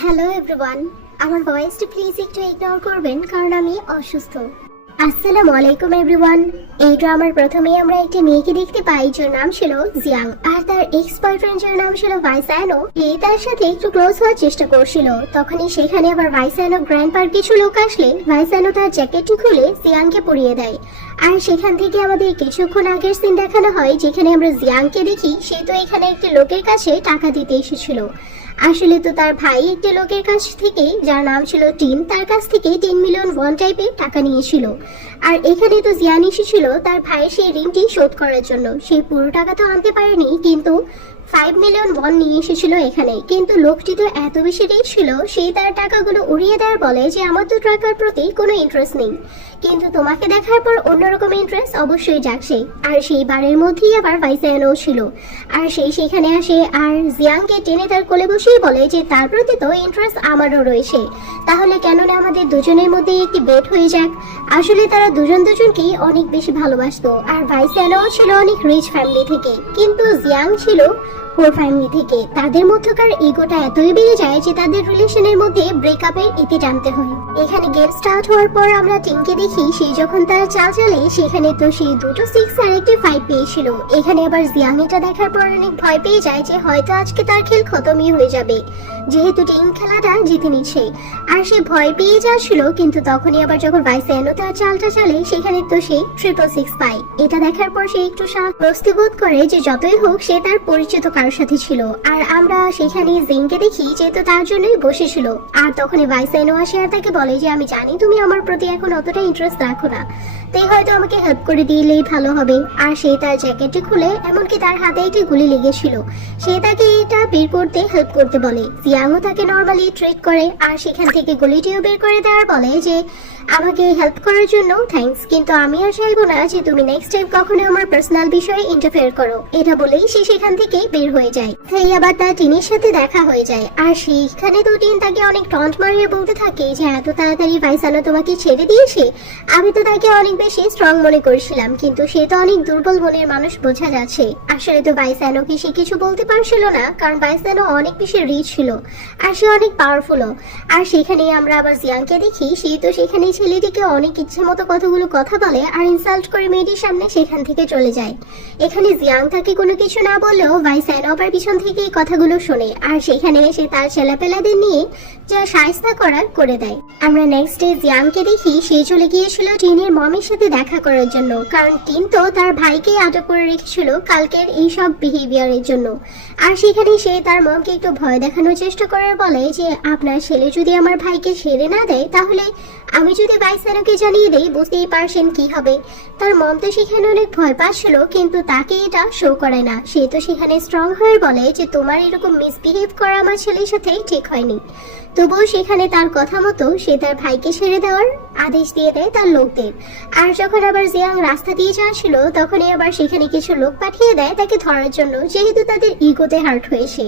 Hello everyone, আমার ভয়েসটা please একটু ইগনোর করবেন কারণ আমি অসুস্থ। আসসালামু আলাইকুম এভরিওয়ান। এই ড্রামার প্রথমেই আমরা একটি মেয়েকে দেখতে পাই যার নাম ছিল জিয়াং, আর তার এক্স বয়ফ্রেন্ড যার নাম ছিল ভাইসানো। এই তার সাথে একটু ক্লোজ হওয়ার চেষ্টা করছিল। তখনই সেখানে আবার ভাইসানো গ্র্যান্ডপার কিছু লোক আসলে ভাইসানো তার জ্যাকেটটি খুলে জিয়াংকে পরিয়ে দেয়। আর সেখান থেকে আমাদের কিছুক্ষণ আগের সিন দেখানো হয় যেখানে আমরা জিয়াংকে দেখি সে তো এখানে একটি লোকের কাছে টাকা দিতে এসেছিল। আসলে তো তার ভাই একটি লোকের কাছ থেকে যার নাম ছিল টিন, তার কাছ থেকে 10 মিলিয়ন ওয়ান টাইপের টাকা নিয়েছিল। আর এখানে তো জিয়ান এসেছিল তার ভাইয়ের সেই ঋণটি শোধ করার জন্য। সেই পুরো টাকা তো আনতে পারেনি, কিন্তু 5 মিলিয়ন ওয়ান নিয়ে এসেছিল এখানে। কিন্তু লোকটি তো এত বেশি রিচ ছিল, সেই তার টাকাগুলো উড়িয়ে দেওয়ার বলে যে আমার তো টাকার প্রতি কোনো ইন্টারেস্ট নেই, কিন্তু তোমাকে দেখার পর অন্যরকম ইন্টারেস্ট অবশ্যই জাগছে। আর সেই বারের মধ্যেই আবার ভাইসানো ছিল, আর সেই সেখানে আসে আর জিয়াংকে টেনে তার কোলে বসেই বলে যে তার প্রতি তো ইন্টারেস্ট আমারও রয়েছে, তাহলে কেন না আমাদের দুজনের মধ্যে একটি বেট হয়ে যাক। আসলে তারা দুজন দুজনকেই অনেক বেশি ভালোবাসতো। আর ভাইসানো ছিল অনেক রিচ ফ্যামিলি থেকে, কিন্তু জিয়াং ছিল পুর ফ্যামিলি থেকে। তাদের মধ্যকার ইগোটা এতই বেড়ে যায় যে তাদের রিলেশনের মধ্যে ব্রেকআপের ইতি টানতে হয়। এখানে গেম স্টার্ট হওয়ার পর আমরা টিনকে দেখি সেই যখন তারা চাল চালে সেখানে তো সেই দুটো 6 আর একটি 5 পেয়েছিল। এখানে আবার জিয়াং এটা দেখার পর অনেক ভয় পেয়ে যায় যে হয়তো আজকে তার খেল খতমই হয়ে যাবে, যেহেতু টিন খেলাটা জিতে নিচ্ছে। আর সে ভয় পেয়ে যাচ্ছিল, কিন্তু তখনই আবার যখন ভাইসানো তার চালটা চালে সেখানে তো সে 666 পায়। এটা দেখার পর সে একটু স্বস্তি বোধ করে যে যতই হোক সে তার পরিচিত কারোর সাথে ছিল। আর আমরা সেখানে জিনকে দেখি যে তো তার জন্যই বসেছিল। আর তখনই ভাইসানো আসে আর তাকে বলে যে আমি জানি তুমি আমার প্রতি এখন অতটা ইন্টারেস্ট রাখো না, তাই হয়তো আমাকে হেল্প করে দিলেই ভালো হবে। আর সে তার জ্যাকেটটি খুলে, এমনকি তার হাতে একটি গুলি লেগেছিল, সে তাকে এটা বের করতে হেল্প করতে বলে। জিয়াংও তাকে নর্মালি ট্রিট করে, আর সেখান থেকে গুলিটিও বের করে দেওয়ার বলে যে আমাকে হেল্প করার জন্য থ্যাঙ্কস, কিন্তু আমি আর চাইবো না যে তুমি নেক্সট টাইম কখনো আমার পার্সোনাল বিষয়ে ইন্টারফেয়ার করো। এটা বলেই সে সেখান থেকে বের হয়ে যায়। তাই আবার তার টিনের সাথে দেখা হয়ে যায়, আর সেইখানে তো টিন তাকে অনেক টন্ট মারিয়ে বলতে থাকে যে এত তাড়াতাড়ি ভাইসানো তোমাকে ছেড়ে দিয়েছে। আমি তো তাকে অনেক বেশি স্ট্রং মনে করেছিলাম, কিন্তু সে তো অনেক দুর্বল মনের মানুষ বোঝা যাচ্ছে। আসলে তো ভাইসানোকে সে কিছু বলতে পারছিল না, কারণ ভাইসানো অনেক বেশি রিচ ছিল আর সে অনেক পাওয়ারফুলও। আর সেখানে আমরা আবার জিয়াংকে দেখি সে তো সেখানে ছেলেটিকে অনেক ইচ্ছে মতো কতগুলো কথা বলে আর ইনসাল্ট করে মেয়েটির সামনে সেখান থেকে চলে যায়। এখানে জিয়াং তাকে কোনো কিছু না বললেও ভাইসানো আবার পিছন থেকে এই কথাগুলো শোনে, আর সেখানে এসে তার ছেলেপেলাদের নিয়ে যা শায়েস্তা করার করে দেয়। আমরা নেক্সট ডে জিয়াংকে দেখি সে চলে গিয়েছিল টিনের মমের সাথে দেখা করার জন্য, কারণ টিন তো তার ভাইকে আটক করে রেখেছিল কালকের এইসব বিহেভিয়ারের জন্য। আর সেখানে সে তার মমকে একটু ভয় দেখানোর চেষ্টা করার বলে যে আপনার ছেলে যদি আমার ভাইকে ছেড়ে না দেয় তাহলে আমি যদি ভাইসানোকে জানিয়ে দেই বুঝতেই পারছেন কি হবে। তার মম তো সেখানে অনেক ভয় পাচ্ছিল, কিন্তু তাকে এটা শো করে না। সে তো সেখানে স্ট্রং হয়ে বলে যে তোমার এরকম মিসবিহেভ করা আমার ছেলের সাথে ঠিক হয়নি। তবুও সেখানে তার কথা মতো সে তার ভাইকে ছেড়ে দেওয়ার আদেশ দিয়ে দেয় তার লোকদের। আর যখন আবার জিয়াং রাস্তা দিয়ে যাচ্ছিল তখনই আবার সেখানে কিছু লোক পাঠিয়ে দেয় তাকে ধরার জন্য, যেহেতু তাদের ইগোতে হার্ট হয়েছে।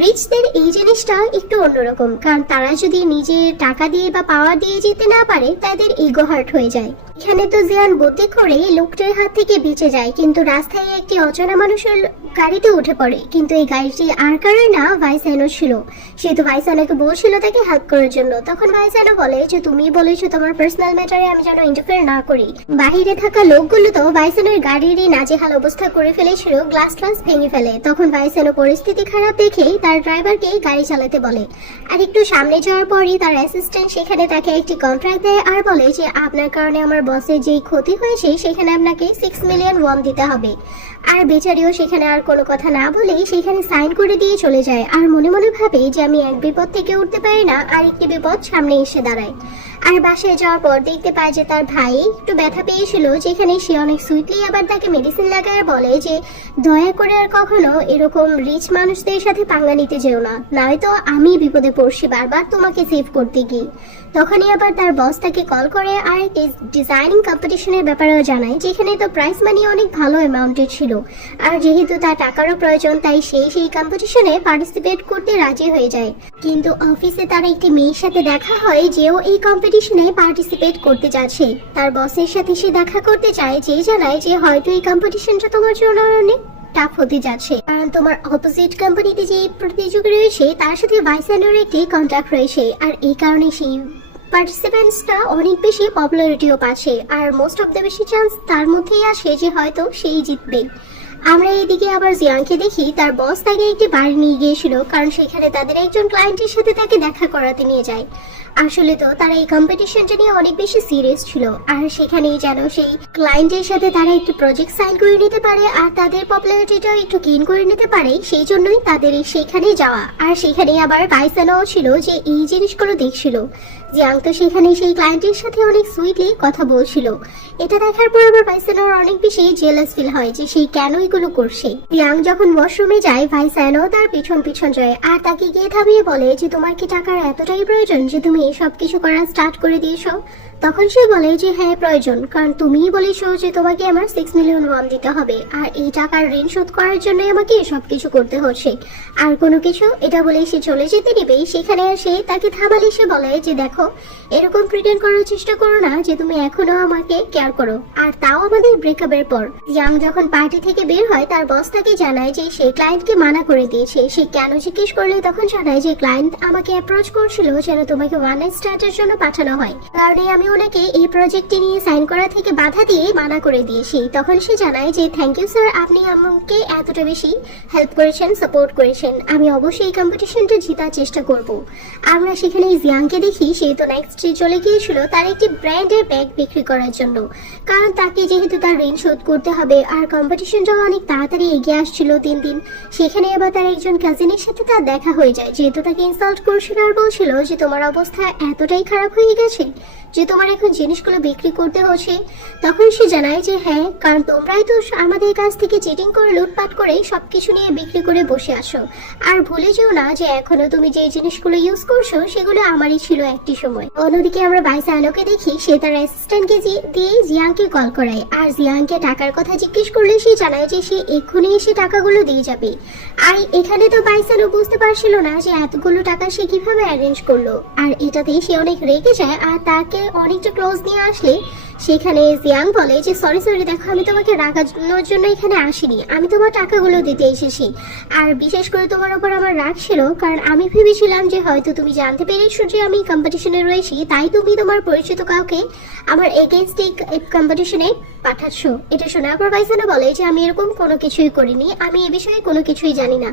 রিচদের এই জিনিসটা একটু অন্যরকম, কারণ তারা যদি নিজের টাকা দিয়ে বা পাওয়ার দিয়ে যেতে না পারে তাদের ইগো হার্ট হয়ে যায়। এখানে তো জিয়ান বুদ্ধি করে লোকটার হাত থেকে বেঁচে যায়, কিন্তু রাস্তায় একটি অচেনা মানুষের গাড়িতে উঠে পড়ে। কিন্তু এই গাড়িটি আর কারোর না, ভাইসানো ছিল। সে তো ভাইসানোকে বলছিল তাকে হেল্প করার জন্য। তখন ভাইসানো বলে যে তুমি বলেছো তোমার পার্সোনাল ম্যাটারে আমি যেন ইন্টারফেয়ার না করি। বাহিরে থাকা লোকগুলো তো ভাইসানোর গাড়িরই নাজেহাল অবস্থা করে ফেলেছিল, গ্লাস ভেঙে ফেলে। তখন ভাইসানো পরিস্থিতি খারাপ দেখে তার ড্রাইভারকে গাড়ি চালাতে বলে। আর একটু সামনে যাওয়ার পরই তার অ্যাসিস্ট্যান্ট সেখানে তাকে একটি কন্ট্রাক্ট দেয় আর বলে যে আপনার কারণে আমার বসের যেই ক্ষতি হয়েছে সেখানে আপনাকে 6 মিলিয়ন ওয়ান দিতে হবে। আর বেচারিও সেখানে আর কোনো কথা না বলেই সেখানে সাইন করে দিয়ে চলে যায়। আর মনে মনে ভাবে যে আমি এক বিপদ থেকে উঠতে পারি না, আর একটি বিপদ সামনে এসে দাঁড়ায়। আর বাসায় যাওয়ার পর দেখতে পায় যে তার ভাই একটু ব্যথা পেয়েছিল, যেখানে সে অনেক সুইটলি আবার তাকে মেডিসিন লাগায় বলে যে দয়া করে আর কখনো এরকম রিচ মানুষদের সাথে পাঙ্গা নিতে যেও না, নয়তো আমি বিপদে পড়ছি বারবার তোমাকে সেভ করতে গিয়ে। তখনই আবার তার বস তাকে কল করে আর ডিজাইনিং কম্পিটিশনের ব্যাপারেও জানায়, যেখানে তো প্রাইস মানি অনেক ভালো অ্যামাউন্টের ছিল। আর যেহেতু তার টাকারও প্রয়োজন তাই সেই কম্পিটিশনে পার্টিসিপেট করতে রাজি হয়ে যায়। কিন্তু অফিসে তার একটি মেয়ের সাথে দেখা হয় যেও এই কম্পিটিশনে পার্টিসিপেট করতে যাচ্ছে। তার বসের সাথে সে দেখা করতে চায়, যে জানায় যে হয়তো এই কম্পিটিশনটা তোমার জন্য অনেক টাফ হতে যাচ্ছে, কারণ তোমার অপোজিট কোম্পানিতে যে প্রতিযোগী রয়েছে তার সাথে ভাইসানোর একটি কন্ট্রাক্ট রয়েছে, আর এই কারণে সেই পার্টিসিপেন্টসটা অনেক বেশি পপুলারিটিও পাচ্ছে, আর মোস্ট অফ দ্য বেশি চান্স তার মধ্যেই আসে যে হয়তো সেই জিতবে। আমরা এদিকে আবার জিয়াংকে দেখি তার বস তাকে একটি বাড়ি নিয়ে গিয়েছিল, কারণ সেখানে তাদের একজন ক্লায়েন্টের সাথে তাকে দেখা করাতে নিয়ে যায়। আসলে তো তারা এই কম্পিটিশনটা নিয়ে অনেক বেশি সিরিয়াস ছিল, আর সেখানেই যেন সেই ক্লায়েন্টের সাথে তারা একটু প্রজেক্ট সাইন করে নিতে পারে আর তাদের পপুলারিটিটা একটু গেইন করে নিতে পারে, সেই জন্যই তাদের সেখানে যাওয়া। আর সেখানে আবার ভাইসানাও ছিল যে এই জিনিসগুলো দেখছিল। জিয়াং তো সেখানে সেই ক্লায়েন্টের সাথে অনেক সুইটলি কথা বলছিল। এটা দেখার পর আবার ভাইসানোর অনেক বেশি জেলাস ফিল হয় যে সেই কেন এগুলো করছে। জিয়াং যখন ওয়াশরুমে যায় ভাইসানো তার পিছন পিছন যায় আর তাকে গিয়ে থামিয়ে বলে যে তোমার কি টাকার এতটাই প্রয়োজন যে তুমি সব কিছু করা স্টার্ট করে দিয়েছো? তখন সে বলে যে হ্যাঁ প্রয়োজন, কারণ তুমিই বলেছো যে তোমাকে আমার 6 মিলিয়ন ওয়ান দিতে হবে, আর এই টাকার ঋণ শোধ করার জন্য আমাকে সবকিছু করতে হচ্ছে। আর কোনো কিছু এটা বলে সে চলে যেতে নিবে, সেখানে সে তাকে থামালে সে বলে যে দেখো, এরকম প্রিটেন্ড করার চেষ্টা করো না যে তুমি এখনো আমাকে কেয়ার করো, আর তাও আমাদের ব্রেকআপের পর। ইয়াং যখন পার্টি থেকে বের হয় তার বস তাকে জানায় যে সে ক্লায়েন্টকে মানা করে দিয়েছে। সে কেন জিজ্ঞেস করলে তখন জানায় যে ক্লায়েন্ট আমাকে অ্যাপ্রোচ করছিল যেন তোমাকে ওয়ান নাইট স্ট্যান্ডের জন্য পাঠানো হয়, কারণ আমি ওনাকে এই প্রজেক্টটি নিয়ে সাইন করা থেকে বাধা দিয়ে মানা করে দিয়েছি। তখন সে জানায় যে থ্যাংক ইউ স্যার, আপনি আমাকে এতটা বেশি হেল্প করেছেন, সাপোর্ট করেছেন, আমি অবশ্যই এই কম্পিটিশনটা জেতার চেষ্টা করব। আমরা সেখানে জিয়াংকে দেখি সে তো নেক্সট চলে গিয়েছিল তার একটি ব্র্যান্ডের ব্যাগ বিক্রি করার জন্য, কারণ তাকে যেহেতু তার ঋণ শোধ করতে হবে আর কম্পিটিশনটাও অনেক তাড়াতাড়ি এগিয়ে আসছিল দিন দিন। সেখানে আবার তার একজন কাজিনের সাথে তার দেখা হয়ে যায়, যেহেতু তাকে ইনসাল্ট করছিল আর বলছিল যে তোমার অবস্থা এতটাই খারাপ হয়ে গেছে যে তোমার এখন জিনিসগুলো বিক্রি করতে হচ্ছে। তখন সে জানায় যে হ্যাঁ, কারণ তোমরাই তো আমাদের কাছ থেকে চিটিং করে লুটপাট করে সবকিছু নিয়ে বিক্রি করে বসে আসো, আর ভুলে যেও না যে এখনো তুমি যে জিনিসগুলো ইউজ করছো সেগুলো আমারই ছিল একটি সময়। অন্যদিকে আমরা ভাইসানোকে দেখি সে তার অ্যাসিস্ট্যান্টকে দিয়ে জিয়াংকে কল করায়, আর জিয়াংকে টাকার কথা জিজ্ঞেস করলে সে জানায় যে সে এক্ষুনি এসে টাকাগুলো দিয়ে যাবে। আর এখানে তো ভাইসানো বুঝতে পারছিল না যে এতগুলো টাকা সে কিভাবে অ্যারেঞ্জ করলো, আর এটাতে সে অনেক রেগে যায় আর তাকে অনেকটা ক্লোজ নিয়ে আসলে সেখানে জিয়াং বলে যে সরি দেখো, আমি তোমাকে রাগানোর জন্য এখানে আসিনি, আমি তোমার টাকাগুলো দিতে এসেছি। আর বিশেষ করে তোমার উপর আমার রাগ ছিল, কারণ আমি ভেবেছিলাম যে হয়তো তুমি জানতে পেরেছো যে আমি কম্পিটিশনে রয়েছি, তাই তুমি তোমার পরিচিত কাউকে আমার এগেইনস্ট এই কম্পিটিশনে পাঠাচ্ছ। এটা শোনার পর ভাইসানো বলে যে আমি এরকম কোনো কিছুই করিনি, আমি এ বিষয়ে কোনো কিছুই জানি না।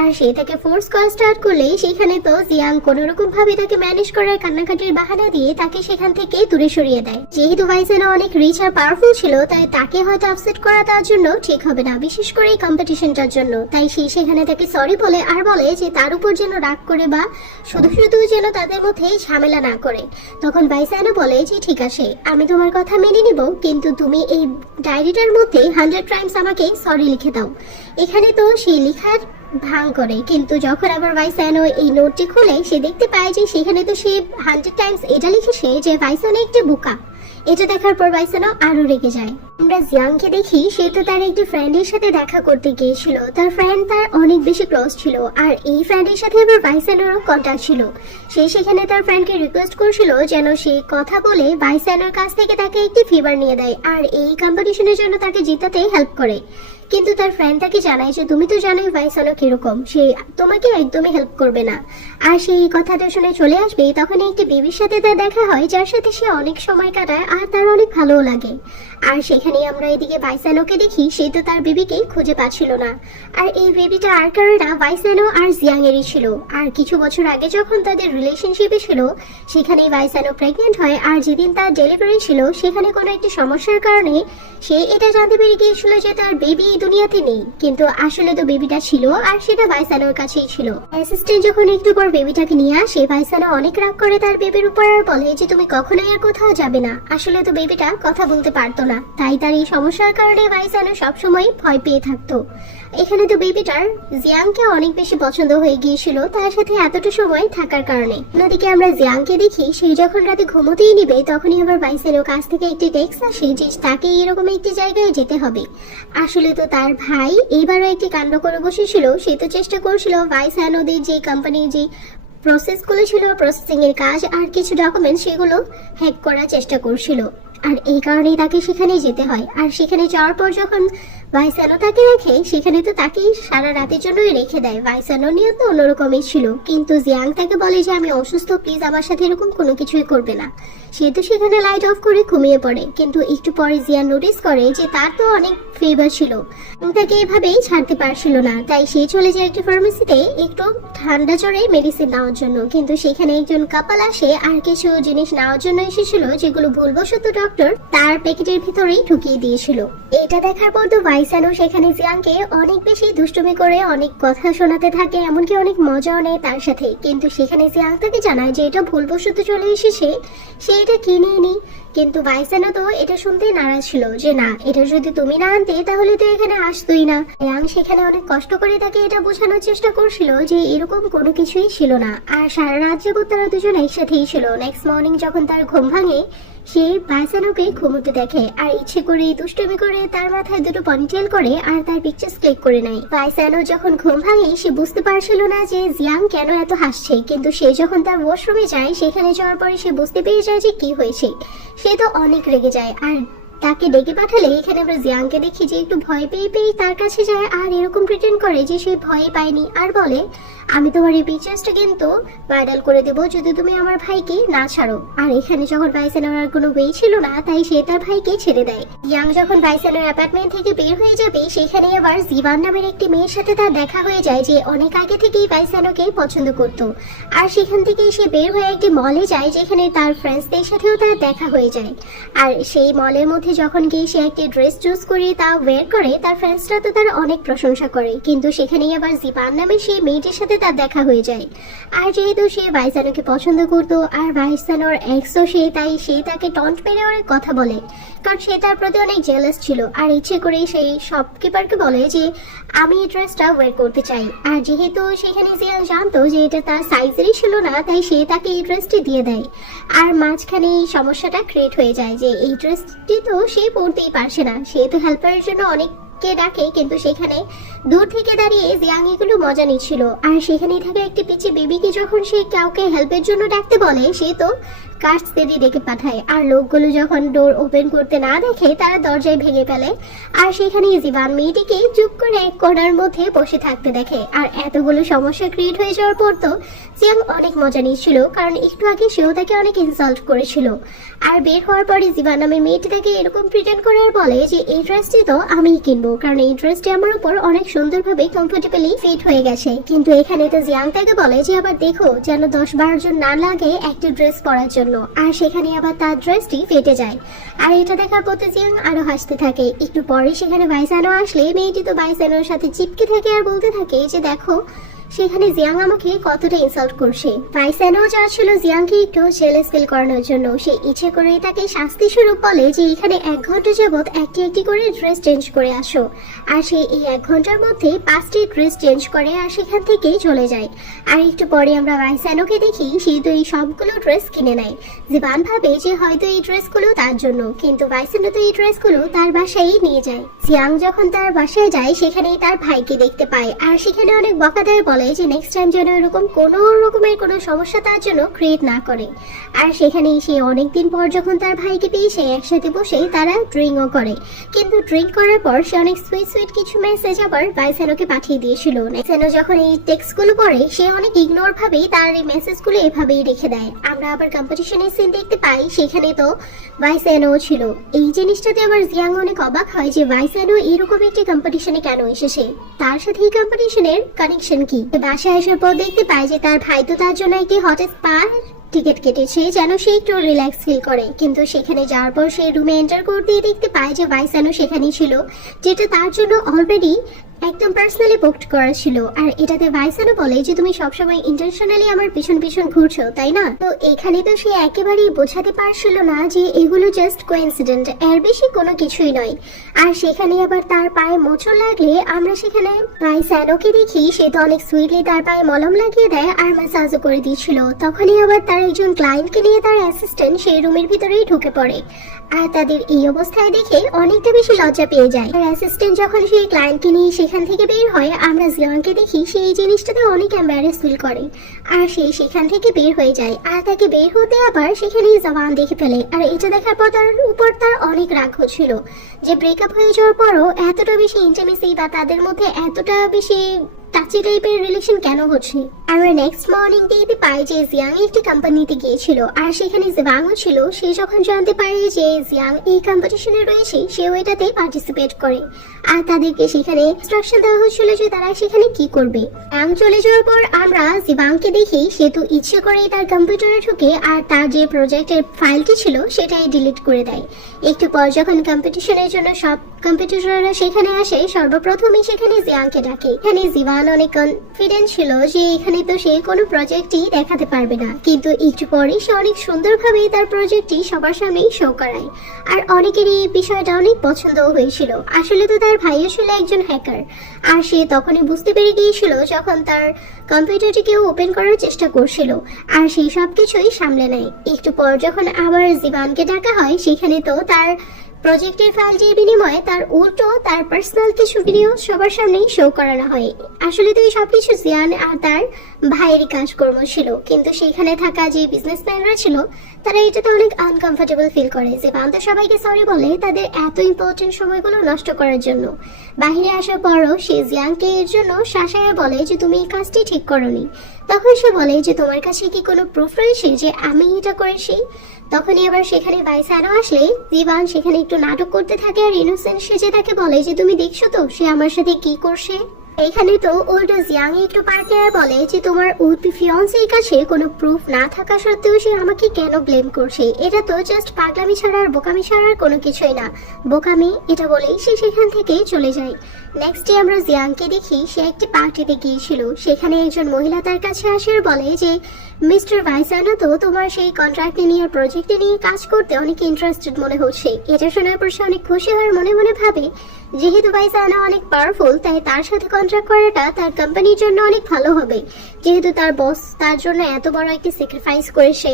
আর সে তাকে ফোর্স করা স্টার্ট করলে সেখানে তো জিয়াং কোনো রকম ভাবে তাকে ম্যানেজ করার কান্নাকাটির বাহানা দিয়ে তাকে সেখান থেকে দূরে সরিয়ে দেয়। যেহেতু ভাইসানো অনেক রিচ আর পাওয়ারফুল ছিল, তাই তাকে হয়তো আপসেট করা তার জন্য ঠিক হবে না, বিশেষ করে এই কম্পিটিশনটার জন্য। তাই সে সেখানে তাকে সরি বলে আর বলে যে তার উপর যেন রাগ করে বা শুধু শুধু যেন তাদের মধ্যে ঝামেলা না করে। তখন ভাইসানো বলে যে ঠিক আছে, আমি তোমার কথা মেনে নিব, কিন্তু তুমি এই ডায়েরিটার মধ্যে 100 টাইমস আমাকে সরি লিখে দাও। এখানে তো সেই লেখার ভাঙ করে, কিন্তু যখন আবার ভাইসানো এই নোটটি খুলে সে দেখতে পায় যে সেখানে তো সে 100 টাইমস এটা লিখেছে যে ভাইসানো একটি বোকা। এটা দেখার পর ভাইসানো আরো রেগে যায়। আমরা জিয়াংকে দেখি সে তো তার একটি ফ্রেন্ডের সাথে দেখা করতে গিয়েছিল, তার ফ্রেন্ড তার অনেক বেশি ক্লোজ ছিল, আর এই ফ্রেন্ডের সাথে আবার ভাইসানোরও কন্ট্যাক্ট ছিল। সে সেখানে তার ফ্রেন্ডকে রিকোয়েস্ট করছিল যেন সে কথা বলে ভাইসানোর কাছ থেকে তাকে একটি ফেভার নিয়ে দেয় আর এই কম্পিটিশনের জন্য তাকে জিতাতে হেল্প করে। কিন্তু তার ফ্রেন্ড তাকে জানায় যে তুমি তো জানোই ভাইসানো কিরকম, সে তোমাকে একদমই হেল্প করবে না। আর সেই কথাটা শুনে চলে আসবে, তখন একটি বেবির সাথে তার দেখা হয় যার সাথে সে অনেক সময় কাটায় আর তার অনেক ভালোও লাগে। আর সেখানে আমরা এদিকে ভাইসানোকে দেখি সে তো তার বেবিকে খুঁজে পাচ্ছিল না, আর এই বেবিটা আর কারো না, ভাইসানো আর জিয়াং এরই ছিল। আর কিছু বছর আগে যখন তাদের রিলেশনশিপে ছিল সেখানেই ভাইসানো প্রেগনেন্ট হয়, আর যেদিন তার ডেলিভারি ছিল সেখানে কোনো একটি সমস্যার কারণে সে এটা জানতে পেরে গিয়েছিল যে তার বেবি দুনিয়াতে নেই, কিন্তু আসলে তো বেবিটা ছিল আর সেটা ভাইসানোর কাছেই ছিল। অ্যাসিস্ট্যান্ট যখন একটু পর বেবিটাকে নিয়ে আসে, ভাইসানো অনেক রাগ করে তার বেবির উপর আর বলে যে তুমি কখনোই আর কোথাও যাবে না। আসলে তো বেবিটা কথা বলতে পারতো না, তাই তার এই সমস্যার কারণে ভাইসানো সবসময় ভয় পেয়ে থাকতো। এখানে তো বেবিটার জিয়াংকে অনেক বেশি পছন্দ হয়ে গিয়েছিল তার সাথে এতটা সময় থাকার কারণে। অন্যদিকে আমরা জিয়াংকে দেখি সেই যখন রাতে ঘুমোতেই নিবে তখনই আবার ভাইসানোর কাছ থেকে একটি টেক্সট আসে যে তাকে এরকম একটি জায়গায় যেতে হবে। আসলে তো তার ভাই এইবারও একটি কাণ্ড করে বসেছিল, সে তো চেষ্টা করছিল ভাইসানোদের যে কোম্পানির যে প্রসেসগুলো ছিল, প্রসেসিং এর কাজ আর কিছু ডকুমেন্ট সেগুলো হ্যাক করার চেষ্টা করছিল, আর এই কারণেই তাকে সেখানে যেতে হয়। আর সেখানে যাওয়ার পর যখন ভাইসানো তাকে রেখে সেখানে তো তাকে সারা রাতের জন্যই রেখে দেয়। ভাইসানো নিয়ে তো অন্যরকমই ছিল, কিন্তু জিয়াং তাকে বলে যে আমি অসুস্থ, প্লিজ আমার সাথে এরকম কোনো কিছুই করবে না। সে তো সেখানে লাইট অফ করে ঘুমিয়ে পড়ে, কিন্তু একটু পরে জিয়াং নোটিস করে যে তার তো অনেক ফিভার ছিল, তাকে এভাবেই ছাড়তে পারছিল না। তাই সে চলে যায় একটা ফার্মেসিতে একটু ঠান্ডা জ্বরে মেডিসিন নেওয়ার জন্য, কিন্তু সেখানে একজন কাপল আসে আর কিছু জিনিস নেওয়ার জন্য এসেছিল যেগুলো ভুলবশত ডক্টর তার প্যাকেটের ভিতরেই ঢুকিয়ে দিয়েছিল। এটা দেখার পর তো ভাইসানো সেখানে জিয়াংকে অনেক বেশি দুষ্টুমি করে অনেক কথা শোনাতে থাকে, এমনকি অনেক মজাও নেয় তার সাথে। কিন্তু সেখানে জিয়াং তাকে জানায় যে এটা ভুলবশত চলে এসেছে, সে এটা কিনে নি। কিন্তু ভাইসানো তো এটা শুনতেই নারাজ ছিল যে না, এটা যদি তুমি না আনতে তাহলে তো এখানে আসতোই না। জিয়াং সেখানে অনেক কষ্ট করে তাকে এটা বোঝানোর চেষ্টা করছিল যে এরকম কোনো কিছুই ছিল না। আর সারা রাত যাবত তারা দুজন একসাথেই ছিল। নেক্সট মর্নিং যখন তার ঘুম ভাঙে, সে ভাইসানোকে ঘুমোতে দেখে আর ইচ্ছে করে দুষ্টুমি করে তার মাথায় দুটো পনিটেল করে আর তার পিকচার্স ক্লিক করে নেয়। ভাইসানো যখন ঘুম ভাঙে সে বুঝতে পারছিল না যে জিয়াং কেন এত হাসছে, কিন্তু সে যখন তার ওয়াশরুমে যায় সেখানে যাওয়ার পরে সে বুঝতে পেরে যায় যে কি হয়েছে। সে তো অনেক রেগে যায় আর তাকে ডেকে পাঠালে এখানে আমরা জিয়াংকে দেখি যে একটু ভয় পেয়ে পেয়ে তার কাছে যায় আর এরকম প্রিটেন্ড করে যে সে ভয় পায়নি, আর বলে আমি তোমার এই পিকচার্সটা কিন্তু ভাইরাল করে দেবো যদি তুমি আমার ভাইকে না ছাড়ো। আর এখানে যখন ভাইসানোর আর কোনো ওয়ে ছিল না, তাই সে তার ভাইকে ছেড়ে দেয়। জিয়াং যখন ভাইসানোর অ্যাপার্টমেন্ট থেকে বের হয়ে যাবে, সেখানে আবার জিবান নামের একটি মেয়ের সাথে তার দেখা হয়ে যায় যে অনেক আগে থেকেই ভাইসানোকে পছন্দ করত। আর সেখান থেকেই সে বের হয়ে একটি মলে যায় যেখানে তার ফ্রেন্ডসদের সাথেও তার দেখা হয়ে যায়। আর সেই মলের মধ্যে যখন গিয়ে সে একটি ড্রেস চুজ করে তা ওয়্যার করে, তার ফ্রেন্ডসরা তো তার অনেক প্রশংসা করে। কিন্তু সেখানেই আবার জিবান নামের সেই মেয়েটির সাথে তার দেখা হয়ে যায়। আর যেহেতু সে ভাইসানোকে পছন্দ করতো আর ভাইসানোর এক্সও সে, তাই সে তাকে টন্ট মেরে অনেক কথা বলে, কারণ সে তার প্রতি অনেক জেলাস ছিল। আর ইচ্ছে করে সেই শপকিপারকে বলে যে আমি এই ড্রেসটা ওয়্যার করতে চাই। আর যেহেতু সেখানে জিয়াং জানতো যে এটা তার সাইজেরই ছিল না, তাই সে তাকে এই ড্রেসটি দিয়ে দেয়। আর মাঝখানে এই সমস্যাটা ক্রিয়েট হয়ে যায় যে এই ড্রেসটি তো সে পরতেই পারছে না। সে তো হেল্পারের জন্য অনেক কে ডাকে, কিন্তু সেখানে দূর থেকে দাঁড়িয়ে জিয়াং এগুলো মজা নিচ্ছিল। আর সেখানেই থাকা একটি পিচি বেবিকে যখন সে কাউকে হেল্পের জন্য ডাকতে বলে, সে তো কার্ডস দিয়ে ডেকে পাঠায়। আর লোকগুলো যখন ডোর ওপেন করতে না দেখে তারা দরজায় ভেঙে ফেলে। আর সেখানে জিবান মেয়েটিকে চুপ করে এক কোণার মধ্যে বসে থাকতে দেখে। আর এতগুলো সমস্যা ক্রিয়েট হয়ে যাওয়ার পর তো জিয়াং অনেক মজা নিচ্ছিল, কারণ একটু আগে সেও তাকে অনেক ইনসাল্ট করেছিল। আর বের হওয়ার পরে জিবান নামের মেয়েটি তাকে এরকম প্রিটেন্ড করে আর বলে যে এই ড্রেসটি তো আমিই কিনবো, কারণ এই ড্রেসটি আমার উপর অনেক সুন্দরভাবে কমফোর্টেবলি ফিট হয়ে গেছে। কিন্তু এখানে তো জিয়াং তাকে বলে যে আবার দেখো যেন 10-12 জন না লাগে একটি ড্রেস পরার জন্য। আর সেখানে আবার তার ড্রেসটি ফেটে যায়। আর এটা দেখার পর জিয়াং আরো হাসতে থাকে। একটু পরে সেখানে ভাইসানো আসলে মেয়েটি তো ভাইসানোর সাথে চিপকে থাকে আর বলতে থাকে যে দেখো সেখানে জিয়াং আমাকে কতটা ইনসাল্ট করছে। ভাইসানো যা ছিল জিয়াংকে একটু জেলাস ফিল করানোর জন্য সে ইচ্ছে করে তাকে শাস্তি স্বরূপ বলে যে এখানে 1 ঘন্টা যাবত একটি একটি করে ড্রেস চেঞ্জ করে আসো। আর সে এই 1 ঘন্টার মধ্যে 5টি ড্রেস চেঞ্জ করে আর সেখান থেকে চলে যায়। আর একটু পরে আমরা ভাইসানোকে দেখি সে তো এই সবগুলো ড্রেস কিনে নেয়। জিবান ভাবে যে হয়তো এই ড্রেসগুলো তার জন্য, কিন্তু ভাইসানো তো এই ড্রেসগুলো তার বাসায় নিয়ে যায়। জিয়াং যখন তার বাসায় যায় সেখানেই তার ভাইকে দেখতে পায়। আর সেখানে অনেক বকা দেয়, বলে যে নেক্সট টাইম যেন এরকম কোনো রকমের কোনো সমস্যা তার জন্য ক্রিয়েট না করে। আর সেখানেই সে অনেকদিন পর যখন তার ভাইকে পেয়ে সে একসাথে বসে তারা ড্রিঙ্কও করে। কিন্তু ড্রিঙ্ক করার পর সে অনেক সুইট সুইট কিছু মেসেজ আবার ভাইসানোকে পাঠিয়ে দিয়েছিল। ভাইসানো যখন এই টেক্সটগুলো পড়ে সে অনেক ইগনোর ভাবে তার এই মেসেজগুলো এভাবেই রেখে দেয়। আমরা আবার কম্পিটিশনের সিন দেখতে পাই, সেখানে তো ভাইসানো ছিল। এই জিনিসটাতে আবার জিয়াং অনেক অবাক হয় যে ভাইসানো এরকম একটি কম্পিটিশনে কেন এসেছে, তার সাথে এই কম্পিটিশনের কানেকশন কি। বাসায় আসার পর দেখতে পায় যে তার ভাই তো তার জন্য একটি হট স্পা টিকিট কেটেছে যেন সে একটু রিল্যাক্স ফিল করে। কিন্তু সেখানে যাওয়ার পর সে রুমে এন্টার করতেই দেখতে পায় যে ভাইসানো সেখানেই ছিল, যেটা তার জন্য অলরেডি একদম পার্সোনালি বুকড করা ছিল। আর এটাতে ভাইসানো বলে যে তুমি সবসময় ইন্টেনশনালি আমার পিছন পিছন ঘুরছো, তাই না? তো এখানে তো সে একেবারেই বোঝাতে পারছিল না যে এগুলো জাস্ট কোইন্সিডেন্ট, এর বেশি কোনো কিছুই নয়। আর সেখানে আবার তার পায়ে মোচড় লাগলে আমরা সেখানে ভাইসানোকে দেখি সে তো অনেক সুইটলি তার পায়ে মলম লাগিয়ে দেয় আর ম্যাসাজও করে দিয়েছিল। তখনই আবার তার একজন ক্লায়েন্টকে নিয়ে তার অ্যাসিস্ট্যান্ট সেই রুমের ভিতরেই ঢুকে পড়ে। আর তাদের এই অবস্থায় দেখে অনেকটা বেশি লজ্জা পেয়ে যায়। আর অ্যাসিস্ট্যান্ট যখন সেই ক্লায়েন্টকে নিয়ে সেখান থেকে বের হয় আমরা জিয়াংকে দেখি সে এই জিনিসটাতে অনেক এম্বারেস ফিল করে আর সে সেখান থেকে বের হয়ে যায় আর তাকে বের হতে আবার সেখানে জওয়ান দেখে ফেলে আর এটা দেখার পর তার উপর তার অনেক রাগ হচ্ছিল যে ব্রেকআপ হয়ে যাওয়ার পরও এতটা বেশি ইন্টিমেসি বা তাদের মধ্যে এতটা বেশি টাচি টাইপের রিলেশন কেন হচ্ছে। আমরা নেক্সট মর্নিং দেখতে পাই যে জিয়াং একটি কোম্পানিতে গিয়েছিল আর সেখানে জওয়াংও ছিল। সে যখন জানতে পারে যে জিয়াং এই কম্পিটিশনে রয়েছে সেও এটাতে পার্টিসিপেট করে আর তাদেরকে সেখানে ইনস্ট্রাকশন দেওয়া হচ্ছিল যে তারা সেখানে কি করবে। জিয়াং চলে যাওয়ার পর আমরা জিয়াংকে দেখি সে তো ইচ্ছে করে তার কম্পিউটারে ঢুকে আর তার যে প্রজেক্টের ফাইলটি ছিল সেটাই ডিলিট করে দেয়। একটু পর যখন কম্পিটিশনের জন্য সব কম্পিটিটররা সেখানে আসে সর্বপ্রথমই সেখানে জিয়াংকে ডাকে। এখানে জিয়াং অনেক কনফিডেন্ট ছিল যে এখানে তো সে কোনো প্রজেক্টই দেখাতে পারবে না, কিন্তু একটু পরে সে অনেক সুন্দরভাবে তার প্রজেক্টটি সবার সামনেই শো করায় আর অনেকেরই এই বিষয়টা অনেক পছন্দও হয়েছিল। আসলে তো তার ভাইও ছিল একজন হ্যাকার আর সে তখনই বুঝতে পেরে গিয়েছিল যখন তার কম্পিউটারটিকেও ওপেন করার চেষ্টা করছিল আর সেই সব কিছুই সামলে নেয়। একটু পর যখন আবার জিয়াংকে ডাকা হয় সেখানে তো তার প্রজেক্টের ফাইলটির বিনিময়ে তার উল্টো তার পার্সোনাল কিছু ভিডিও সবার সামনেই শো করানো হয়। আসলে তো এই সবকিছু জিয়ান আর তার ভাইয়েরই কাজকর্ম ছিল, কিন্তু সেখানে থাকা যে বিজনেসম্যানরা ছিল তারা এটাতে অনেক আনকমফোর্টেবল ফিল করে। জিয়ান তো সবাইকে সরি বলে তাদের এত ইম্পর্টেন্ট সময়গুলো নষ্ট করার জন্য। বাহিরে আসার পরও সে জিয়াংকে এর জন্য শাসায় বলে যে তুমি এই কাজটি ঠিক করোনি। তখন সে বলে যে তোমার কাছে কি কোনো প্রুফ রয়েছে যে আমি এটা করেছি। তখনই আবার সেখানে ভাইসানো আসলে জিয়ান সেখানে একটু নাটক করতে থাকে আর ইনোসেন্ট সেজে তাকে বলে যে তুমি দেখছো তো সে আমার সাথে কি করছে। এখানে তো উল্টো জিয়াং একটু পার্টনার বলে যে তোমার ফিয়ান্সের কাছে কোনো প্রুফ না থাকা সত্ত্বেও সে আমাকে কেন ব্লেম করছে, এটা তো জাস্ট পাগলামি ছাড়া আর বোকামি ছাড়া আর কোনো কিছুই না, বোকামি। এটা বলেই সে সেখান থেকে চলে যায়। নেক্সট ডে আমরা জিয়াংকে দেখি সে একটি পার্টিতে গিয়েছিল। সেখানে একজন মহিলা তার কাছে আসে আর বলে যে মিস্টার ভাইসানো তো তোমার সেই কন্ট্রাক্টে নিয়ে প্রজেক্টে নিয়ে কাজ করতে অনেক ইন্টারেস্টেড মনে হচ্ছে। এটা শোনার পর সে অনেক খুশি হয়ে মনে মনে ভাবে যেহেতু ভাইসানো অনেক পাওয়ারফুল তাই তার সাথে কন্ট্রাক্ট করাটা তার কোম্পানির জন্য অনেক ভালো হবে, যেহেতু তার বস তার জন্য এত বড় একটি স্যাক্রিফাইস করেছে।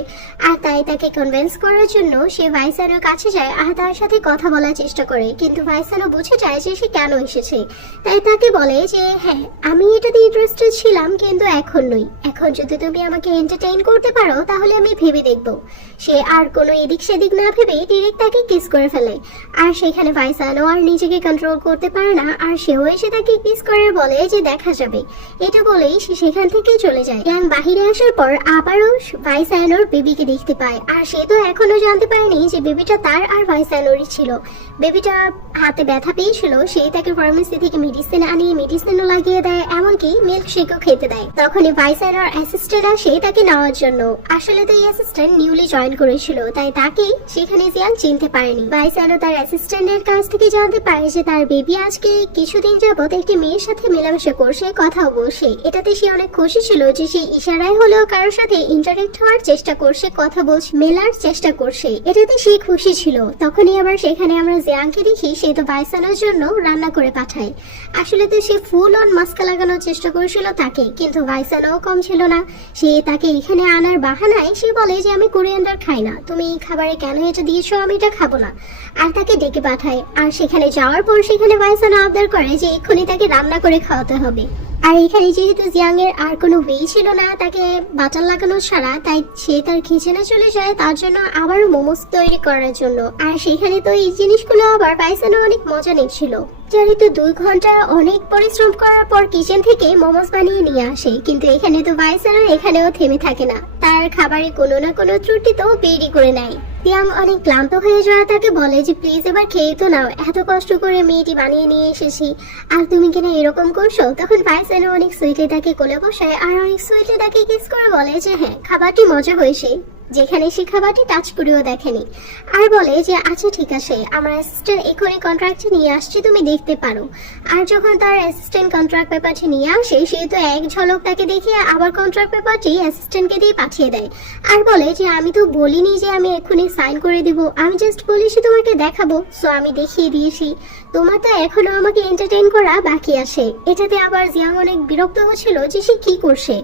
আর তাই তাকে কনভিন্স করার জন্য সে ভাইসানোর কাছে যায় আর তার সাথে কথা বলার চেষ্টা করে, কিন্তু ভাইসানো বুঝে যায় যে সে কেন এসেছে। তাই তাকে বলে যে হ্যাঁ আমি এটাতে ইন্টারেস্টেড ছিলাম কিন্তু এখন নই, এখন যদি তুমি আমাকে এন্টারটেইন করতে পারো তাহলে আমি ভেবে দেখব। সে আর কোনো এদিক সেদিক না ভেবে ডিরেক্ট তাকে কিস করে ফেলে আর সেখানে ভাইসানো আর নিজেকে কন্ট্রোল করতে পারে না আর সেও এসে তাকে কিস করে বলে যে দেখা যাবে। এটা বলেই সে সেখান থেকে চলে যায়। জিয়াং বাহিরে আসার পর আবারও ভাইসানোর বেবিকে দেখতে পায় আর সে তো এখনো জানতে পারেনি যে বেবিটা তার আর ভাইসানোরই ছিল। বেবিটা হাতে ব্যথা পেয়েছিল, সেই তাকে ফার্মেসি থেকে মেডিসিন আনিয়ে মেডিসিনও লাগিয়ে দেয়, এমনকি মিল্ক শেকও খেতে দেয়। তখনই ভাইসানোর অ্যাসিস্ট্যান্ট আসে তাকে নেওয়ার জন্য। আসলে তো এই অ্যাসিস্ট্যান্ট নিউলি জয়েন করেছিল তাই তাকে সেখানে জিয়াং চিনতে পারেনি। ভাইসানো তার অ্যাসিস্ট্যান্টের কাছ থেকে জানতে পারে যে তার বেবি আজকে কিছুদিন যাবত একটি মেয়ের সাথে মেলামেশা করছে, কথাও বলছে। এটাতে সে অনেক খুশি ছিল যে সে ইশারায় হলেও কারোর সাথে ইন্টারেক্ট হওয়ার চেষ্টা করছে, কথা বলছে, মেলার চেষ্টা করছে, এটাতে সে খুশি ছিল। তখনই আবার সেখানে আমরা জিয়াংকে দেখি সে তো ভাইসানোর জন্য রান্না করে পাঠায়। আসলে তো সে ফুল অন মাস্কা লাগানোর চেষ্টা করেছিল তাকে, কিন্তু ভাইসানোও কম ছিল না। সে তাকে এখানে আনার বাহানায় সে বলে যে আমি কোরিয়ান্ডার খাই না, তুমি এই খাবারে কেন এটা দিয়েছো, আমি এটা খাবো না, আর তাকে ডেকে পাঠায়। আর সেখানে যাওয়ার পর সেখানে ভাইসানো আবদার করে যে এক্ষুনি তাকে রান্না করে খাওয়াতে হবে। আর এখানে যেহেতু জিয়াং এর আর কোনো ওয়ে ছিল না তাকে বাটার লাগানো ছাড়া, তাই সে তার কিচেনে চলে যায় তার জন্য আবারও মোমোস তৈরি করার জন্য। আর সেখানে তো এই জিনিসগুলো আবার ভাইসানো অনেক মজা নিচ্ছিল, যেহেতু 2 ঘন্টা অনেক পরিশ্রম করার পর কিচেন থেকে মোমোস বানিয়ে নিয়ে আসে। কিন্তু এখানে তো ভাইসানো এখানেও থেমে থাকে না, তার খাবারে কোনো না কোনো ত্রুটি তো বেরি করে নেয়। জিয়াং অনেক ক্লান্ত হয়ে যাওয়া তাকে বলে যে প্লিজ এবার খেয়ে তো নাও, এত কষ্ট করে মেয়েটি বানিয়ে নিয়ে এসেছি আর তুমি কিনা এরকম করছো। তখন ভাইসানো অনেক সুইটলি তাকে কোলে বসায় আর অনেক সুইটলি তাকে কিস করে বলে যে হ্যাঁ খাবারটি মজা হয়েছে, যেখানে সে খাবারটি টাচ করেও দেখেনি। আর বলে যে আচ্ছা ঠিক আছে, আমার অ্যাসিস্ট্যান্ট এখনই কন্ট্রাক্টটি নিয়ে আসছে, তুমি দেখতে পারো। আর যখন তার অ্যাসিস্ট্যান্ট কন্ট্রাক্ট পেপারটি নিয়ে আসে সে তো এক ঝলক তাকে দেখিয়ে আবার কন্ট্রাক্ট পেপারটি অ্যাসিস্ট্যান্টকে দিয়ে পাঠিয়ে দেয় আর বলে যে আমি তো বলিনি যে আমি এখনই সাইন করে দিব, আমি জাস্ট বলেছি তোমাকে দেখাবো, সো আমি দেখিয়ে দিয়েছি, তোমার তো এখনো আমাকে এন্টারটেইন করা বাকি আছে। এটাতে আবার জিয়াং অনেক বিরক্ত হচ্ছিল যে সে কি করছে,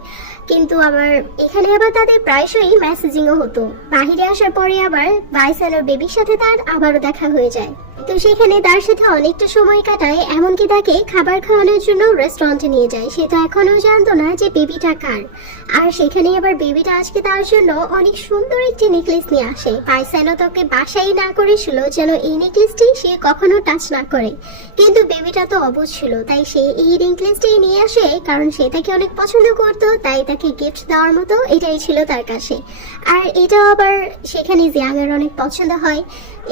কিন্তু আবার এখানে আবার তাদের প্রায়শই মেসেজিংও হতো। বাহিরে আসার পরে আবার ভাইসানোর বেবির সাথে তার আবারও দেখা হয়ে যায়। তো সেখানে তার সাথে অনেকটা সময় কাটায়, এমনকি তাকে খাবার খাওয়ানোর জন্য রেস্টুরেন্টে নিয়ে যায়। সে তো এখনো জানতো না যে বেবিটা কার। আর সেখানে আবার বেবিটা আজকে তার জন্য অনেক সুন্দর একটি নেকলেস নিয়ে আসে। ভাইসানো তোকে বাসাই না করেছিল যেন এই নেকলেসটি সে কখনো টাচ না করে, কিন্তু বেবিটা তো অবুঝ ছিল, তাই সে এই নেকলেসটাই নিয়ে আসে, কারণ সে তাকে অনেক পছন্দ করতো, তাই তাকে গিফট দেওয়ার মতো এটাই ছিল তার কাছে। আর এটাও আবার সেখানে জিয়াং এর অনেক পছন্দ হয়।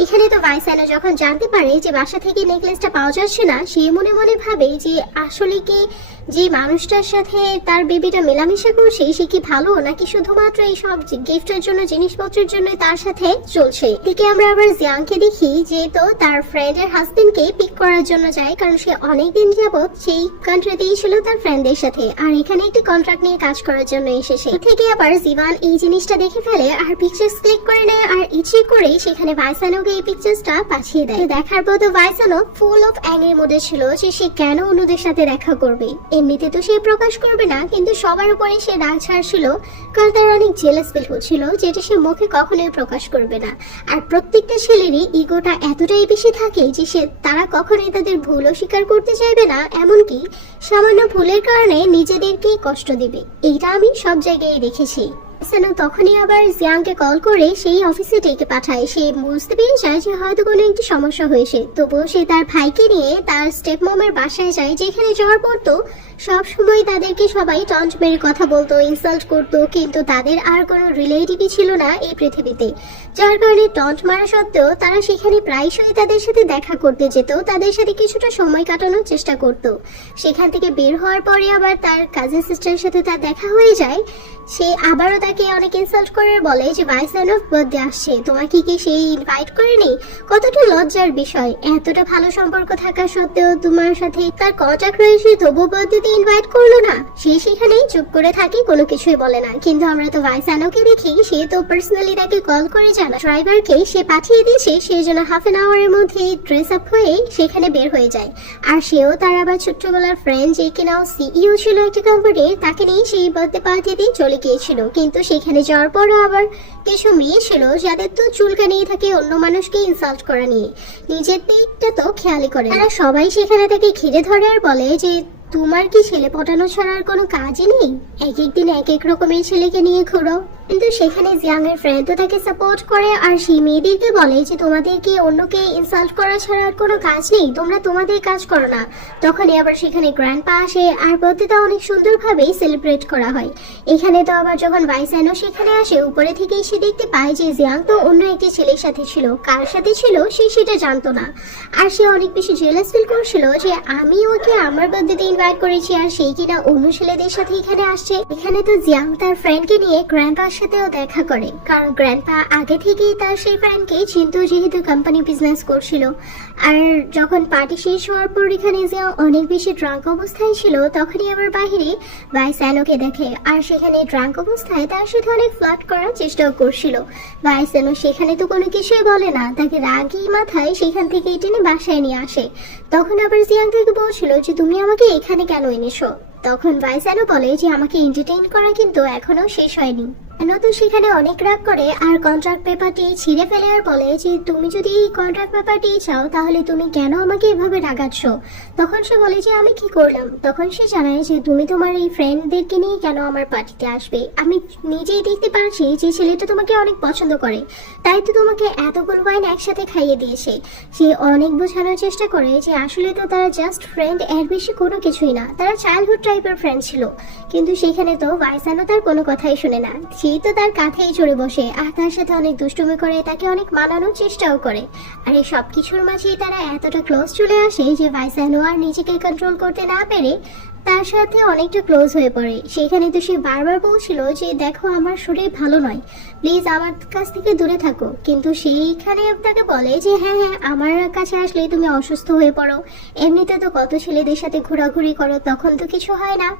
এখানে তো ভাইসানো যখন জানতে পারে যে বাসা থেকে নেকলেসটা পাওয়া যাচ্ছে না, সে মনে মনে ভাবে যে আসলে কি যে মানুষটার সাথে তার বেবিটা মেলামেশা করছে সে কি ভালো, নাকি শুধুমাত্র এই সব গিফটের জন্য, জিনিসপত্রের জন্য তার সাথে চলছে। এদিকে আমরা আবার জিয়াংকে দেখি যে তো তার ফ্রেন্ডের হাজবেন্ডকে পিক করার জন্য যায়, কারণ সে অনেকদিন যাবত সেই কান্ট্রিতেই ছিল তার ফ্রেন্ডদের সাথে, আর এখানে একটি কন্ট্রাক্ট নিয়ে কাজ করার জন্য এসেছে। থেকে আবার জিভান এই জিনিসটা দেখে ফেলে আর পিকচার্স ক্লিক করে নেয়, আর ইচ্ছে করে সেখানে ভাইসানোকে এই পিকচার্সটা পাঠিয়ে দেয়। দেখার পর তো ভাইসানো ফুল অফ অ্যাংের মধ্যে ছিল যে সে কেন অন্যদের সাথে দেখা করবে। এমনিতে তো সে প্রকাশ করবে না, কিন্তু সবার উপরে সে রাগ ছাড়ছিল, কারণ তার অনেক জেলাস ফিল হচ্ছিল, যেটা সে মুখে কখনোই প্রকাশ করবে না। আর প্রত্যেকটা ছেলেরই ইগোটা এতটাই বেশি থাকে যে তারা কখনোই তাদের ভুলও স্বীকার করতে চাইবে না, এমনকি সামান্য ভুলের কারণে নিজেদেরকেই কষ্ট দিবে। এইটা আমি সব জায়গায় দেখেছি। তখনই আবার জিয়াংকে কল করে সেই অফিসে ডেকে পাঠায়। সে বুঝতে পেরে যায় যে হয়তো কোনো একটি সমস্যা হয়েছে, তবুও সে তার ভাইকে নিয়ে তার স্টেপ মমের বাসায় যায়, যেখানে যাওয়ার পর তো সব সময় তাদেরকে সবাই টন্ট মেরে কথা বলতো, ইনসাল্ট করতো, কিন্তু তাদের আর কোনো রিলেটিভই ছিল না এই পৃথিবীতে, যার কারণে টন্ট মারা সত্ত্বেও তারা সেখানে প্রায়শই তাদের সাথে দেখা করতে যেত, তাদের সাথে কিছুটা সময় কাটানোর চেষ্টা করত। সেখান থেকে বের হওয়ার পরে আবার তার কাজিন সিস্টারের সাথে তার দেখা হয়ে যায়। সে আবারও তাকে অনেক ইনসাল্ট করে বলে যে ভাইসানোর বার্থডে আসছে, তোমাকে কি সেই ইনভাইট করেনি? কতটা লজ্জার বিষয়, এতটা ভালো সম্পর্ক থাকা সত্ত্বেও তোমার সাথে তার কন্ট্যাক্ট রয়েছে, তবুও বার্থডেতে ইনভাইট করলো না। সে সেখানেই চুপ করে থাকে, কোনো কিছুই বলে না। কিন্তু আমরা তো ভাইসানোকে দেখি সে তো পার্সোনালি তাকে কল করে জানা ড্রাইভারকে সে পাঠিয়ে দিয়েছে, সেই জন্য হাফ এন আওয়ারের মধ্যে ড্রেস আপ হয়ে সেখানে বের হয়ে যায়। আর সেও তার আবার ছোট্টবেলার ফ্রেন্ড, যে কিনা সিইও ছিল একটা কোম্পানির, তাকে নিয়ে সেই বার্থডে পার্টিতে চলে গিয়েছিল। কিন্তু সেখানে যাওয়ার পরও আবার কিছু মেয়ে ছিল যাদের তো চুলকানিয়ে থাকে অন্য মানুষকে ইনসাল্ট করা নিয়ে, নিজের দিকটা তো খেয়ালই করে। তারা সবাই সেখানে তাকে ঘিরে ধরে আর বলে যে তোমার কি ছেলে পটানো ছাড়া আর কোনো কাজই নেই? এক একদিন এক এক রকমের ছেলেকে নিয়ে ঘুরো। কিন্তু সেখানে জিয়াং এর ফ্রেন্ড তো তাকে সাপোর্ট করে, আর সেই মেয়েদেরকে বলে যে তোমাদেরকে অন্যকে ইনসাল্ট করা ছাড়া আর কোনো কাজ নেই, তোমরা তোমাদের কাজ করো না। তখনই আবার সেখানে গ্র্যান্ডপা আসে, আর বার্থডেটা অনেক সুন্দরভাবেই সেলিব্রেট করা হয়। এখানে তো আবার যখন ভাইসানো সেখানে আসে, উপরে থেকে এসে দেখতে পায় যে জিয়াং তো অন্য একটি ছেলের সাথে ছিল, কার সাথে ছিল সে সেটা জানতো না। আর সে অনেক বেশি জেলাস ফিল করছিল যে আমি ওকে আমার বার্থডেতে ইনভাইট করেছি, আর সেই কিনা অন্য ছেলেদের সাথে এখানে আসছে। এখানে তো জিয়াং তার ফ্রেন্ডকে নিয়ে গ্র্যান্ডপার সাথেও দেখা করে, কারণ গ্র্যান্ডপা আগে থেকেই তার সেই ফ্রেন্ডকে চিনতো, যেহেতু কোম্পানি বিজনেস করছিল। আর যখন পার্টি শেষ হওয়ার পর এখানে জিয়াং অনেক বেশি ড্রাঙ্ক অবস্থায় ছিল, তখনই আবার বাহিরে ভাইসানোকে দেখে, আর সেখানে ড্রাঙ্ক অবস্থায় তার সাথে অনেক ফ্লার্ট করার চেষ্টাও করছিল। ভাইসানো সেখানে তো কোনো কিছুই বলে না, তাকে রাগী মাথায় সেখান থেকে টেনে বাসায় নিয়ে আসে। তখন আবার জিয়াং থেকে বলছিল যে তুমি আমাকে এখানে কেন এনেছো? তখন ভাইসানো বলে যে আমাকে এন্টারটেইন করা কিন্তু এখনো শেষ হয়নি। নতুন সেখানে অনেক রাগ করে আর কন্ট্রাক্ট পেপারটি ছিঁড়ে ফেলে আর বলে যে তুমি যদি এই কন্ট্রাক্ট পেপারটি চাও তাহলে তুমি কেন আমাকে এভাবে রাগাচ্ছ? তখন সে বলে যে আমি কি করলাম? তখন সে জানায় যে তুমি তোমার এই ফ্রেন্ডদেরকে নিয়ে কেন আমার পার্টিতে আসবে? আমি নিজেই দেখতে পারছি যে ছেলেটা তোমাকে অনেক পছন্দ করে, তাই তো তোমাকে এতগুলো ওয়াইন একসাথে খাইয়ে দিয়েছে। সে অনেক বোঝানোর চেষ্টা করে যে আসলে তো তারা জাস্ট ফ্রেন্ড, এর বেশি কোনো কিছুই না, তারা চাইল্ডহুড টাইপের ফ্রেন্ড ছিল। কিন্তু সেখানে তো ভাইসানো তার কোনো কথাই শুনে না, সেই তো তার কাঁধেই চড়ে বসে আর তার সাথে অনেক দুষ্টুমি করে, তাকে অনেক মানানোর চেষ্টাও করে। আর এই সব কিছুর মাঝেই তারা এতটা ক্লোজ চলে আসে যে ভাইসানো আর নিজেকে কন্ট্রোল করতে না পেরে তার সাথে অনেকটা ক্লোজ হয়ে পড়ে। সেখানে তো সে বারবার বলছিল যে দেখো আমার শরীর ভালো নয়, প্লিজ আমার কাছ থেকে দূরে থাকো। কিন্তু সেইখানে তাকে বলে যে হ্যাঁ হ্যাঁ আমার কাছে আসলে তুমি অসুস্থ হয়ে পড়ো, এমনিতে তো কত ছেলেদের সাথে ঘোরাঘুরি করো, তখন তো কিছু হয় না।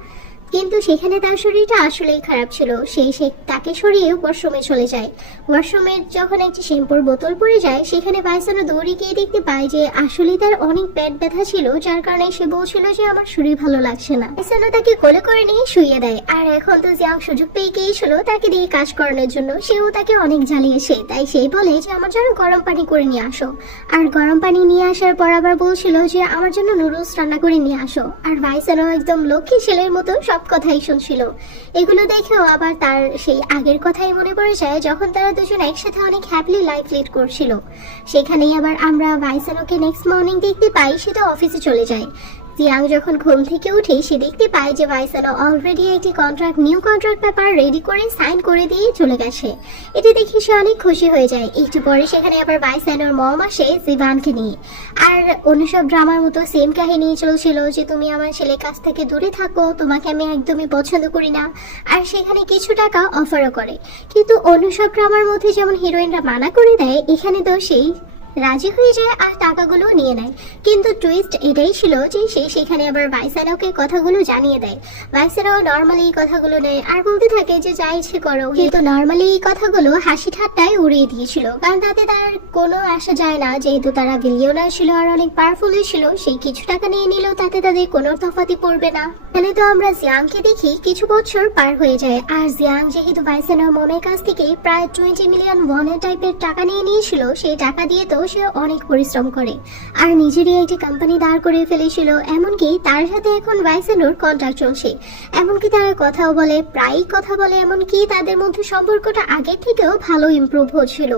কিন্তু সেখানে তার শরীরটা আসলেই খারাপ ছিল। সে তাকে সরিয়ে ওয়াশরুমে চলে যায়। ওয়াশরুমে যখন একটি শ্যাম্পুর বোতল পড়ে যায়, সেখানে বাইসনও দৌড়ে গিয়ে দেখতে পায় যে আসলে তার অনেক পেট ব্যথা ছিল, যার কারণে সে বলছিল যে আমার শরীর ভালো লাগছে না। বাইসনও তাকে কোলে করে নিয়ে শুইয়ে দেয়। আর এখন তো জিয়াং সুযোগ পেয়ে গিয়েছিল তাকে দিয়ে কাজ করানোর জন্য। সেও তাকে অনেক জ্বালিয়েছে, তাই সেই বলে যে আমার জন্য গরম পানি করে নিয়ে আসো। আর গরম পানি নিয়ে আসার পর আবার বলছিল যে আমার জন্য নুডলস রান্না করে নিয়ে আসো। আর বাইসনও একদম লক্ষ্মী ছেলের মতো সব কথাই শুনছিল। এগুলো দেখেও আবার তার সেই আগের কথাই মনে পড়ে যায়, যখন তারা দুজন একসাথে অনেক হ্যাপিলি লাইফ লিড করছিল। সেখানেই আবার আমরা বাইসনকে নেক্সট মর্নিং দেখতে পাই, সে তো অফিসে চলে যায়। জিয়াং যখন ঘুম থেকে উঠে সে দেখতে পায় যে বাইসন অলরেডি একটি নিউ কন্ট্রাক্ট পেপার রেডি করে সাইন করে দিয়ে চলে গেছে। এটা দেখে সে অনেক খুশি হয়ে যায়। একটু পরে সেখানে আবার বাইসন ওর মম আসে জিভানকে নিয়ে। আর অন্য সব ড্রামার মতো সেম কাহিনী চলছিল যে তুমি আমার ছেলের কাছ থেকে দূরে থাকো, তোমাকে আমি একদমই পছন্দ করি না। আর সেখানে কিছু টাকা অফারও করে, কিন্তু অন্য সব ড্রামার মধ্যে যেমন হিরোইনরা মানা করে দেয়, এখানে তো সেই রাজি হয়ে যায় আর টাকাগুলো নিয়ে নেয়। কিন্তু টুইস্ট এটাই ছিল যে সে সেখানে আবার বাইসানোকে কথাগুলো জানিয়ে দেয়। বাইসানো নর্মালি এই কথাগুলো নেয় আর বলতে থাকে যে যা ইচ্ছে করো, কিন্তু নর্মালি এই কথাগুলো হাসি ঠাট্টায় উড়িয়ে দিয়েছিল, কারণ তাতে তার কোনো আসা যায় না। যেহেতু তারা বিলিয়নার ছিল আর অনেক পাওয়ারফুল ছিল, সেই কিছু টাকা নিয়ে নিলেও তাতে তাদের কোনো তফাৎই পড়বে না। এখানে তো আমরা জিয়াংকে দেখি কিছু বছর পার হয়ে যায়, আর জিয়াং যেহেতু বাইসানোর মমের কাছ থেকে প্রায় 20 মিলিয়ন ওয়ানের টাইপের টাকা নিয়ে নিয়েছিল, সেই টাকা দিয়ে তো সে অনেক পরিশ্রম করে আর নিজেরই একটি কোম্পানি দাঁড় করে ফেলেছিল। এমনকি তার সাথে এখন বাইসেনোর কন্ট্রাক্ট চলছে, এমনকি তারা কথাও বলে, প্রায়ই কথা বলে। এমনকি তাদের মধ্যে সম্পর্কটা আগের থেকেও ভালো ইমপ্রুভ হচ্ছিল।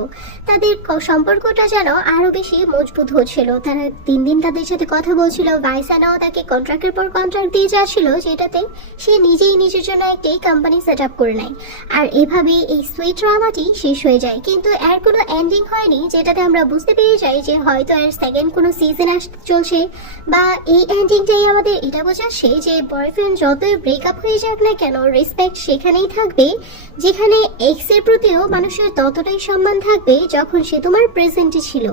তাদের সম্পর্কটা যেন আরো বেশি মজবুত হচ্ছিল। তারা দিন দিন তাদের সাথে কথা বলছিল। বাইসানাও তাকে কন্ট্রাক্টের পর কন্ট্রাক্ট দিয়ে যাচ্ছিল, যেটাতে সে নিজেই নিজের জন্য একটি কোম্পানি সেট আপ করে নেয়। আর এভাবেই এই সুইট ড্রামাটি শেষ হয়ে যায়, কিন্তু এর কোনো এন্ডিং হয়নি, যেটাতে আমরা বুঝতে পেরে যাই যে হয়তো এর সেকেন্ড কোনো সিজন চলছে। বা এই এন্ডিংটাই আমাদের এটা বোঝাচ্ছে যে বয়ফ্রেন্ড যতই ব্রেকআপ হয়ে যাক না কেন, রেসপেক্ট সেখানেই থাকবে, যেখানে এক্স এর প্রতিও মানুষের ততটাই সম্মান থাকবে যখন সে তোমার প্রেজেন্টে ছিল।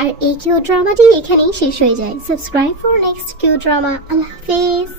আর এই কিউ ড্রামাটি এখানেই শেষ হয়ে যায়। Subscribe for next Q drama. আল্লাহ হাফেজ।